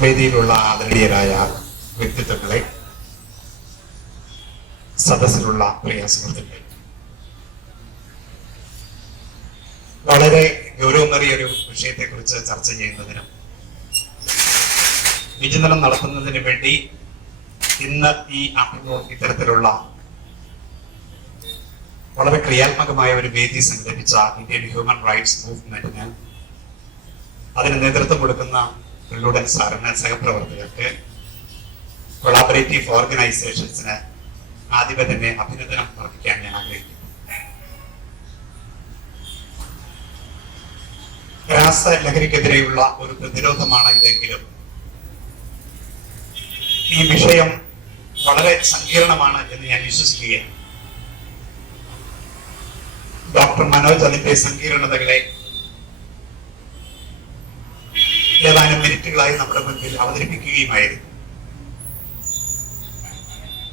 വേദിയിലുള്ള ആദരണീയരായ വ്യക്തിത്വങ്ങളെ സദസ്സിലുള്ള പ്രിയ സുഹൃത്തുക്കളെ. വളരെ ഗൗരവമേറിയ ഒരു വിഷയത്തെക്കുറിച്ച് ചർച്ച ചെയ്യുന്നതിനും വിചിന്തനം നടത്തുന്നതിന് വേണ്ടി ഇന്ന് ഈ ആഫ്റ്റർനൂൺ ഇത്തരത്തിലുള്ള വളരെ ക്രിയാത്മകമായ ഒരു വേദി സംഘടിപ്പിച്ച ഇന്ത്യൻ ഹ്യൂമൻ റൈറ്റ്സ് മൂവ്മെന്റിന് അതിന് നേതൃത്വം കൊടുക്കുന്ന ലുഡൻ സാറിന് സഹപ്രവർത്തകർക്ക് കൊളാബറേറ്റീവ് ഓർഗനൈസേഷൻസിന് ആദ്യമേ തന്നെ അഭിനന്ദനം അർപ്പിക്കാൻ ഞാൻ ആഗ്രഹിക്കുന്നു. രാസ ലഹരിക്കെതിരെയുള്ള ഒരു പ്രതിരോധമാണ് ഇതെങ്കിലും. ഈ വിഷയം വളരെ സങ്കീർണമാണ് എന്ന് ഞാൻ വിശ്വസിക്കുകയാണ്. ഡോക്ടർ മനോജ് അതിന്റെ സങ്കീർണതകളെ ഏതാനും മിനിറ്റുകളായി നമ്മുടെ മുൻപിൽ അവതരിപ്പിക്കുകയുമായിരുന്നു.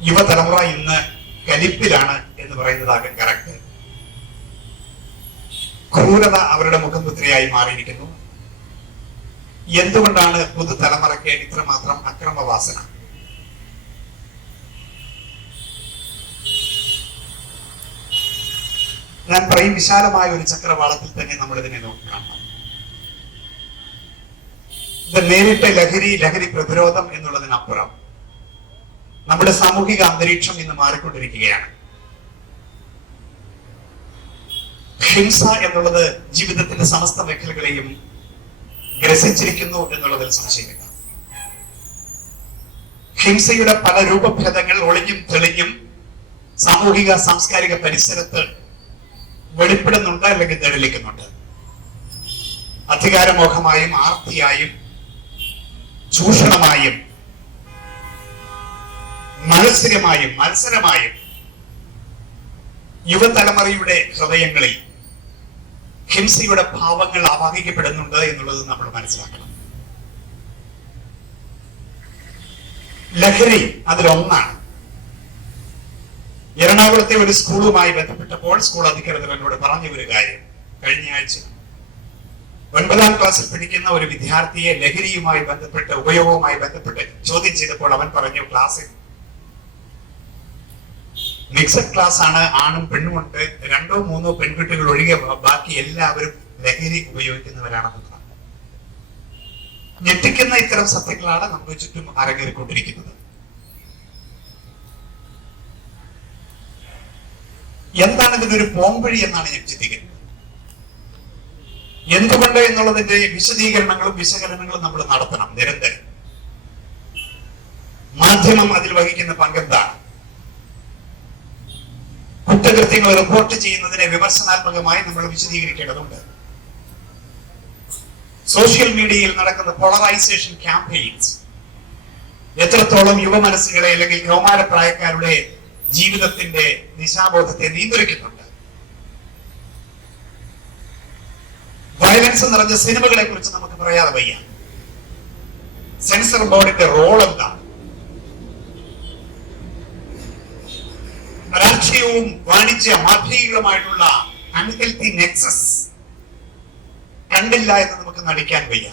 യുവതലമുറ ഇന്ന് കലിപ്പിലാണ് എന്ന് പറയുന്നതാകും കറക്റ്റ്. ക്രൂരത അവരുടെ മുഖമുദ്രയായി മാറിയിരിക്കുന്നു. എന്തുകൊണ്ടാണ് പുതുതലമുറയ്ക്ക് ഇത്രമാത്രം അക്രമവാസന? ഞാൻ പറയും വിശാലമായ ഒരു ചക്രവാളത്തിൽ തന്നെ നമ്മൾ ഇതിനെ നോക്കിക്കാണണം ഇത് നേരിട്ട് ലഹരി ലഹരി പ്രതിരോധം എന്നുള്ളതിനപ്പുറം നമ്മുടെ സാമൂഹിക അന്തരീക്ഷം ഇന്ന് മാറിക്കൊണ്ടിരിക്കുകയാണ്. ഹിംസ എന്നുള്ളത് ജീവിതത്തിന്റെ സമസ്ത മേഖലകളെയും ഗ്രസിച്ചിരിക്കുന്നു എന്നുള്ളതിൽ സംശയമില്ല. ഹിംസയുടെ പല രൂപഭേദങ്ങൾ ഒളിഞ്ഞും തെളിഞ്ഞും സാമൂഹിക സാംസ്കാരിക പരിസരത്ത് വെളിപ്പെടുന്നുണ്ട് അല്ലെങ്കിൽ നിഴലിക്കുന്നുണ്ട്. അധികാരമോഹമായും ആർത്തിയായും ചൂഷണമായും മത്സരമായും മത്സരമായും യുവതലമുറയുടെ ഹൃദയങ്ങളിൽ ഹിംസയുടെ ഭാവങ്ങൾ ആവാഹിക്കപ്പെടുന്നുണ്ട് എന്നുള്ളത് നമ്മൾ മനസ്സിലാക്കണം. ലഹരി അതിലൊന്നാണ്. എറണാകുളത്തെ ഒരു സ്കൂളുമായി ബന്ധപ്പെട്ടപ്പോൾ സ്കൂൾ അധികൃതർ എന്നോട് പറഞ്ഞ ഒരു കാര്യം. കഴിഞ്ഞ ആഴ്ച ഒൻപതാം ക്ലാസ്സിൽ പഠിക്കുന്ന ഒരു വിദ്യാർത്ഥിയെ ലഹരിയുമായി ബന്ധപ്പെട്ട് ഉപയോഗവുമായി ബന്ധപ്പെട്ട് ചോദ്യം ചെയ്തപ്പോൾ അവൻ പറഞ്ഞു ക്ലാസ്സിൽ മിക്സഡ് ക്ലാസ് ആണ് ആണും പെണ്ണുമുണ്ട് രണ്ടോ മൂന്നോ പെൺകുട്ടികൾ ഒഴികെ ബാക്കി എല്ലാവരും ലഹരി ഉപയോഗിക്കുന്നവരാണെന്ന് ഞെട്ടിക്കുന്ന ഇത്തരം സത്യങ്ങളാണ് നമുക്ക് ചുറ്റും അരങ്ങേറിക്കൊണ്ടിരിക്കുന്നത്. എന്താണ് ഇതിനൊരു പോംവഴി എന്നാണ് ഞാൻ ചിന്തിക്കുന്നത്? എന്തുകൊണ്ട് എന്നുള്ളതിന്റെ വിശദീകരണങ്ങളും വിശകലനങ്ങളും നമ്മൾ നടത്തണം നിരന്തരം. മാധ്യമം അതിൽ വഹിക്കുന്ന പങ്കെന്താണ്? കുറ്റകൃത്യങ്ങൾ റിപ്പോർട്ട് ചെയ്യുന്നതിനെ വിമർശനാത്മകമായി നമ്മൾ വിശദീകരിക്കേണ്ടതുണ്ട്. സോഷ്യൽ മീഡിയയിൽ നടക്കുന്ന പോളറൈസേഷൻ ക്യാമ്പയിൻസ് എത്രത്തോളം യുവമനസ്സുകളെ അല്ലെങ്കിൽ കൗമാരപ്രായക്കാരുടെ ജീവിതത്തിന്റെ ദിശാബോധത്തെ നിയന്ത്രിക്കുന്നുണ്ട്? വയലൻസ് നിറഞ്ഞ സിനിമകളെ കുറിച്ച് നമുക്ക് പറയാതെ വയ്യ. സെൻസർ ബോർഡിന്റെ റോൾ എന്താ? രാഷ്ട്രീയവും വാണിജ്യ മാധ്യമികളുമായിട്ടുള്ള അൺഹെൽത്തി നെക്സസ് കണ്ടില്ല എന്ന് നമുക്ക് നടിക്കാൻ വയ്യ.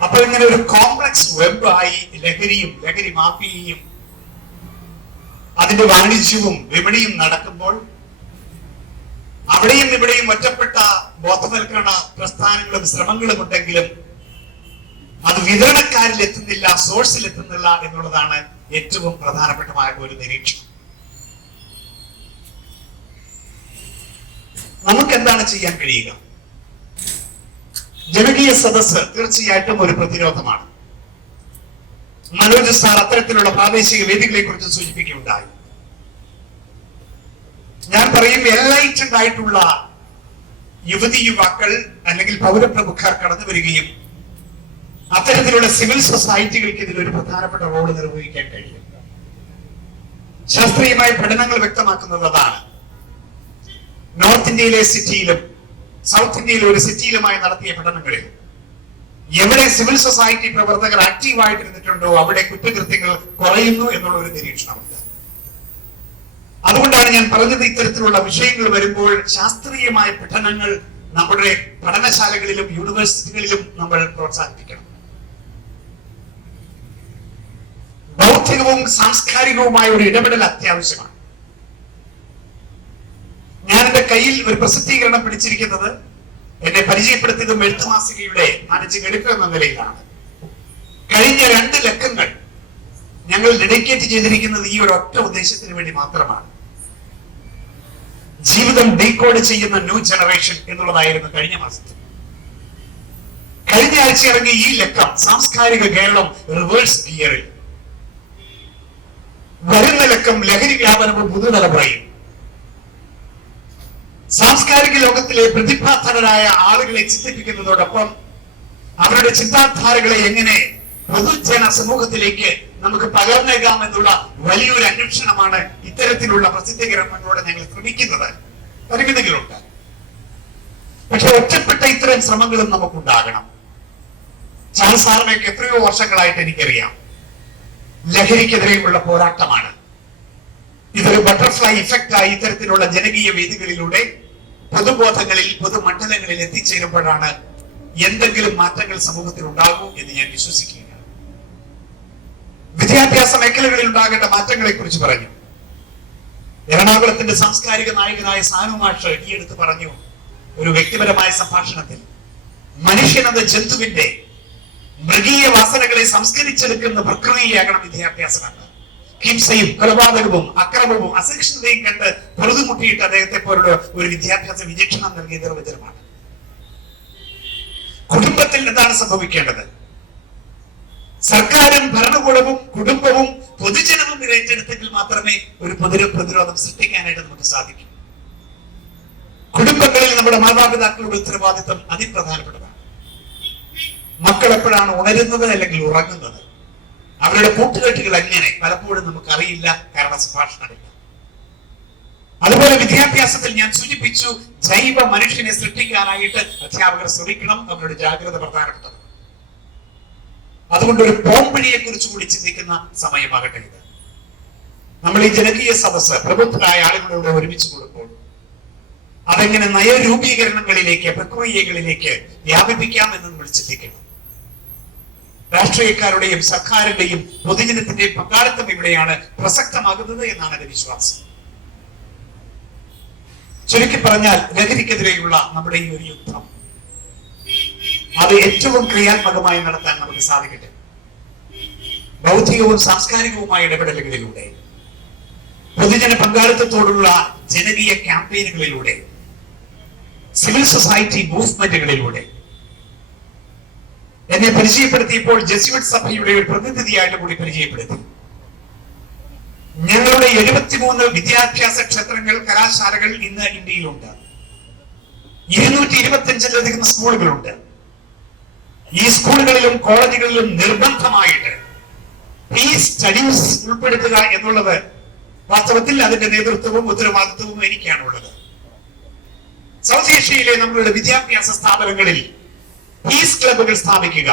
അപ്പൊ ഇങ്ങനെ ഒരു കോംപ്ലക്സ് വെബ് ആയി ലഹരിയും ലഹരി മാഫിയയും അതിന്റെ വാണിജ്യവും വിപണിയും നടക്കുമ്പോൾ അവിടെയും ഇവിടെയും ഒറ്റപ്പെട്ട ബോധവൽക്കരണ പ്രസ്ഥാനങ്ങളും ശ്രമങ്ങളും ഉണ്ടെങ്കിലും അത് വിതരണക്കാരിൽ എത്തുന്നില്ല സോഴ്സിൽ എത്തുന്നില്ല എന്നുള്ളതാണ് ഏറ്റവും പ്രധാനപ്പെട്ടമായ ഒരു നിരീക്ഷണം. നമുക്ക് എന്താണ് ചെയ്യാൻ കഴിയുക? ജനകീയ സദസ്സ് തീർച്ചയായിട്ടും ഒരു പ്രതിരോധമാണ്. മനോജ് സാർ അത്തരത്തിലുള്ള പ്രാദേശിക വേദികളെ കുറിച്ച് സൂചിപ്പിക്കുകയുണ്ടായി. ഞാൻ പറയും എൻലൈറ്റഡ് ആയിട്ടുള്ള യുവതി യുവാക്കൾ അല്ലെങ്കിൽ പൗരപ്രമുഖർ കടന്നു വരികയും അത്തരത്തിലുള്ള സിവിൽ സൊസൈറ്റികൾക്ക് ഒരു പ്രധാനപ്പെട്ട റോൾ നിർവഹിക്കാൻ കഴിയും. ശാസ്ത്രീയമായ പഠനങ്ങൾ വ്യക്തമാക്കുന്നത് അതാണ്. നോർത്ത് ഇന്ത്യയിലെ സിറ്റിയിലും സൗത്ത് ഇന്ത്യയിലെ ഒരു സിറ്റിയിലുമായി നടത്തിയ പഠനങ്ങളിൽ എവിടെ സിവിൽ സൊസൈറ്റി പ്രവർത്തകർ ആക്റ്റീവായിട്ട് ഇരുന്നിട്ടുണ്ടോ അവിടെ കുറ്റകൃത്യങ്ങൾ കുറയുന്നു എന്നുള്ള ഒരു നിരീക്ഷണമുണ്ട്. അതുകൊണ്ടാണ് ഞാൻ പറഞ്ഞത്. ഇത്തരത്തിലുള്ള വിഷയങ്ങൾ വരുമ്പോൾ ശാസ്ത്രീയമായ പഠനങ്ങൾ നമ്മുടെ പഠനശാലകളിലും യൂണിവേഴ്സിറ്റികളിലും നമ്മൾ പ്രോത്സാഹിപ്പിക്കണം. ബൗദ്ധികവും സാംസ്കാരികവുമായ ഒരു ഇടപെടൽ അത്യാവശ്യമാണ്. ഞാൻ എന്റെ കയ്യിൽ ഒരു പ്രസിദ്ധീകരണം പിടിച്ചിരിക്കുന്നത് എന്നെ പരിചയപ്പെടുത്തിയതും എഴുത്ത് മാസികയുടെ മാനേജിംഗ് എഡിറ്റർ എന്ന നിലയിലാണ്. കഴിഞ്ഞ രണ്ട് ലക്കങ്ങൾ ഞങ്ങൾ ഡെഡിക്കേറ്റ് ചെയ്തിരിക്കുന്നത് ഈ ഒരു ഒറ്റ ഉദ്ദേശത്തിന് വേണ്ടി മാത്രമാണ്. ജീവിതം ഡീകോഡ് ചെയ്യുന്ന ന്യൂ ജനറേഷൻ എന്നുള്ളതായിരുന്നു കഴിഞ്ഞ മാസത്തിൽ കഴിഞ്ഞ ആഴ്ച ഇറങ്ങിയ ഈ ലക്കം സാംസ്കാരിക കേരളം റിവേഴ്സ് ഗിയറിൽ വരുന്ന ലക്കം ലഹരി വ്യാപനവും പുതുതലമുറയും. സാംസ്കാരിക ലോകത്തിലെ പ്രതിഭാധനരായ ആളുകളെ ചിന്തിപ്പിക്കുന്നതോടൊപ്പം അവരുടെ ചിന്താധാരകളെ എങ്ങനെ പൊതുജന സമൂഹത്തിലേക്ക് നമുക്ക് പകർന്നേക്കാം എന്നുള്ള വലിയൊരു അന്വേഷണമാണ് ഇത്തരത്തിലുള്ള പ്രസിദ്ധീകരണങ്ങളോട് ഞങ്ങൾ ശ്രമിക്കുന്നത്. പരിമിതികളുണ്ട്. പക്ഷെ ഒറ്റപ്പെട്ട ഇത്തരം ശ്രമങ്ങളും നമുക്കുണ്ടാകണം. ചാൾസ് സാറിനെയൊക്കെ എത്രയോ വർഷങ്ങളായിട്ട് എനിക്കറിയാം. ലഹരിക്കെതിരെയുള്ള പോരാട്ടമാണ്. ഇതൊരു ബട്ടർഫ്ലൈ ഇഫക്റ്റ് ആയി ഇത്തരത്തിലുള്ള ജനകീയ വേദികളിലൂടെ പൊതുബോധങ്ങളിൽ പൊതുമണ്ഡലങ്ങളിൽ എത്തിച്ചേരുമ്പോഴാണ് എന്തെങ്കിലും മാറ്റങ്ങൾ സമൂഹത്തിൽ ഉണ്ടാകൂ എന്ന് ഞാൻ വിശ്വസിക്കുകയാണ് വിദ്യാഭ്യാസ മേഖലകളിൽ ഉണ്ടാകേണ്ട മാറ്റങ്ങളെ കുറിച്ച് പറഞ്ഞു. എറണാകുളത്തിന്റെ സാംസ്കാരിക നായകനായ സാനു മാഷ് ഈ എടുത്ത് പറഞ്ഞു. ഒരു വ്യക്തിപരമായ സംഭാഷണത്തിൽ. മനുഷ്യൻ എന്ന ജന്തുവിന്റെ മൃഗീയ വാസനകളെ സംസ്കരിച്ചെടുക്കുന്ന പ്രക്രിയയാകണം വിദ്യാഭ്യാസമാണ്. ഹിംസയും കൊലപാതകവും അക്രമവും അസഹിഷ്ണുതയും കണ്ട് പൊറുതുമുട്ടിയിട്ട് അദ്ദേഹത്തെ പോലുള്ള ഒരു വിദ്യാഭ്യാസ വിചക്ഷണം നൽകിയ നിർവചനമാണ്. കുടുംബത്തിൽ എന്താണ് സംഭവിക്കേണ്ടത്? സർക്കാരും ഭരണകൂടവും കുടുംബവും പൊതുജനവും ഇത് ഏറ്റെടുത്തെങ്കിൽ മാത്രമേ ഒരു പൊതു പ്രതിരോധം സൃഷ്ടിക്കാനായിട്ട് നമുക്ക് സാധിക്കൂ. കുടുംബങ്ങളിൽ നമ്മുടെ മാതാപിതാക്കളുടെ ഉത്തരവാദിത്വം അതിപ്രധാനപ്പെട്ടതാണ്. മക്കൾ എപ്പോഴാണ് ഉണരുന്നത് അല്ലെങ്കിൽ ഉറങ്ങുന്നത്? അവരുടെ കൂട്ടുകെട്ടുകൾ എങ്ങനെ? പലപ്പോഴും നമുക്ക് അറിയില്ല കാരണം സംഭാഷണമില്ല അതുപോലെ വിദ്യാഭ്യാസത്തിൽ ഞാൻ സൂചിപ്പിച്ചു ജൈവ മനുഷ്യനെ സൃഷ്ടിക്കാനായിട്ട് അധ്യാപകർ ശ്രമിക്കണം അവരുടെ ജാഗ്രത പ്രധാനപ്പെട്ടത് അതുകൊണ്ട് ഒരു പോംപിണിയെ കുറിച്ച് കൂടി ചിന്തിക്കുന്ന സമയമാകട്ടെ ഇത്. നമ്മൾ ഈ ജനകീയ സദസ്സ് പ്രബുദ്ധരായ ആളുകളോട് ഒരുമിച്ച് കൊടുക്കും അതെങ്ങനെ നയരൂപീകരണങ്ങളിലേക്ക് പ്രക്രിയകളിലേക്ക് വ്യാപിപ്പിക്കാം എന്ന് നമ്മൾ ചിന്തിക്കണം. രാഷ്ട്രീയക്കാരുടെയും സർക്കാരിന്റെയും പൊതുജനത്തിന്റെയും പങ്കാളിത്തം ഇവിടെയാണ് പ്രസക്തമാകുന്നത് എന്നാണ് എന്റെ വിശ്വാസം. ചുരുക്കി പറഞ്ഞാൽ ലഹരിക്കെതിരെയുള്ള നമ്മുടെ ഈ ഒരു യുദ്ധം അത് ഏറ്റവും ക്രിയാത്മകമായി നടത്താൻ നമുക്ക് സാധിക്കട്ടെ. ബൗദ്ധികവും സാംസ്കാരികവുമായ ഇടപെടലുകളിലൂടെ പൊതുജന പങ്കാളിത്തത്തോടുള്ള ജനകീയ ക്യാമ്പയിനുകളിലൂടെ സിവിൽ സൊസൈറ്റി മൂവ്മെന്റുകളിലൂടെ. എന്നെ പരിചയപ്പെടുത്തിയപ്പോൾ ജസ്യൂട്ട് സഭയുടെ ഒരു പ്രതിനിധിയായിട്ട് കൂടി പരിചയപ്പെടുത്തി. ഞങ്ങളുടെ എഴുപത്തിമൂന്ന് വിദ്യാഭ്യാസ ക്ഷേത്രങ്ങൾ കലാശാലകൾ ഇന്ന് ഇന്ത്യയിലുണ്ട്. ഇരുന്നൂറ്റി ഇരുപത്തിയഞ്ചിലധികം സ്കൂളുകളുണ്ട്. ഈ സ്കൂളുകളിലും കോളേജുകളിലും നിർബന്ധമായിട്ട് സ്റ്റഡീസ് ഉൾപ്പെടുത്തുക എന്നുള്ളത് വാസ്തവത്തിൽ അതിന്റെ നേതൃത്വവും ഉത്തരവാദിത്വവും എനിക്കാണുള്ളത്. സൗത്ത് ഏഷ്യയിലെ നമ്മളുടെ വിദ്യാഭ്യാസ സ്ഥാപനങ്ങളിൽ പീസ് ക്ലബുകൾ സ്ഥാപിക്കുക.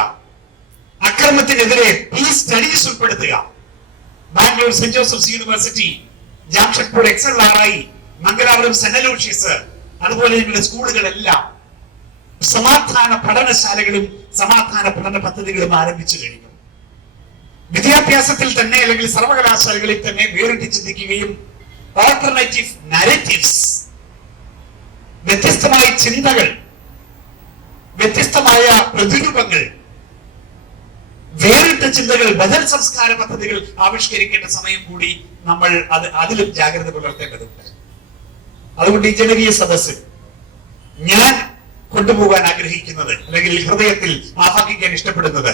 അക്രമത്തിനെതിരെ പീസ് സ്റ്റഡീസ് ഉൾപ്പെടുത്തുക. Bangalore saint Joseph's university Jamshedpur XL R I Mangalapuram saint Aloysius അതുപോലെ ഞങ്ങളുടെ സ്കൂളുകളെല്ലാം സമാധാന പഠനശാലകളും സമാധാന പഠന പദ്ധതികളും ആരംഭിച്ചു കഴിഞ്ഞു. വിദ്യാഭ്യാസത്തിൽ തന്നെ അല്ലെങ്കിൽ സർവകലാശാലകളിൽ തന്നെ വേറിട്ട് ചിന്തിക്കുകയും ഓൾട്ടർനേറ്റീവ് നാരറ്റീവ്സ് വ്യത്യസ്തമായ ചിന്തകൾ വ്യത്യസ്തമായ പ്രതിരൂപങ്ങൾ വേറിട്ട ചിന്തകൾ ബദൽ സംസ്കാര പദ്ധതികൾ ആവിഷ്കരിക്കേണ്ട സമയം കൂടി നമ്മൾ അത് അതിലും ജാഗ്രത പുലർത്തേണ്ടതുണ്ട്. അതുകൊണ്ട് ഈ ജനകീയ സദസ്സിൽ ഞാൻ കൊണ്ടുപോകാൻ ആഗ്രഹിക്കുന്നത് അല്ലെങ്കിൽ ഹൃദയത്തിൽ ആഹ്വാനിക്കാൻ ഇഷ്ടപ്പെടുന്നത്.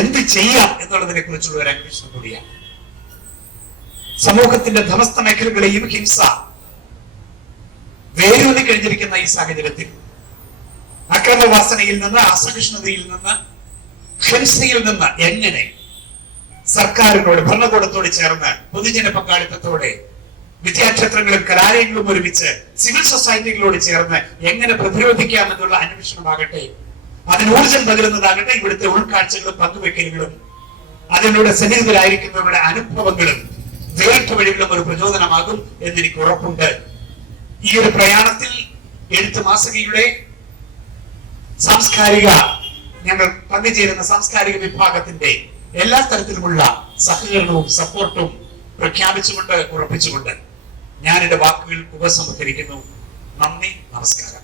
എന്ത് ചെയ്യാം എന്നുള്ളതിനെ കുറിച്ചുള്ള ഒരു അന്വേഷണം കൂടിയാണ്. സമൂഹത്തിന്റെ ധമസ്ഥ മേഖലകളെയും ഹിംസ വേരൂന്നി കഴിഞ്ഞിരിക്കുന്ന ഈ സാഹചര്യത്തിൽ അക്രമവാസനയിൽ നിന്ന് അസഹിഷ്ണുതയിൽ നിന്ന് ഹിംസയിൽ നിന്ന് എങ്ങനെ സർക്കാരിനോട് ഭരണകൂടത്തോട് ചേർന്ന് പൊതുജന പങ്കാളിത്തത്തോടെ വിദ്യാക്ഷേത്രങ്ങളും കലാലയങ്ങളും ഒരുമിച്ച് സിവിൽ സൊസൈറ്റികളോട് ചേർന്ന് എങ്ങനെ പ്രതിരോധിക്കാം എന്നുള്ള അന്വേഷണമാകട്ടെ അതിന് ഊർജം പകരുന്നതാകട്ടെ ഇവിടുത്തെ ഉൾക്കാഴ്ചകളും പങ്കുവെക്കലുകളും അതിലൂടെ സന്നിഹിതരായിരിക്കുന്നവരുടെ അനുഭവങ്ങളും വേറിട്ട വഴികളും ഒരു പ്രചോദനമാകും എന്ന് എനിക്ക് ഉറപ്പുണ്ട്. ഈ ഒരു പ്രയാണത്തിൽ എഴുത്ത് മാസികയുടെ സാംസ്കാരിക ഞങ്ങൾ പങ്കുചേരുന്ന സാംസ്കാരിക വിഭാഗത്തിന്റെ എല്ലാ തരത്തിലുമുള്ള സഹകരണവും സപ്പോർട്ടും പ്രഖ്യാപിച്ചുകൊണ്ട് ഉറപ്പിച്ചുകൊണ്ട് ഞാൻ എന്റെ വാക്കുകൾ ഉപസംഹരിക്കുന്നു. നന്ദി നമസ്കാരം.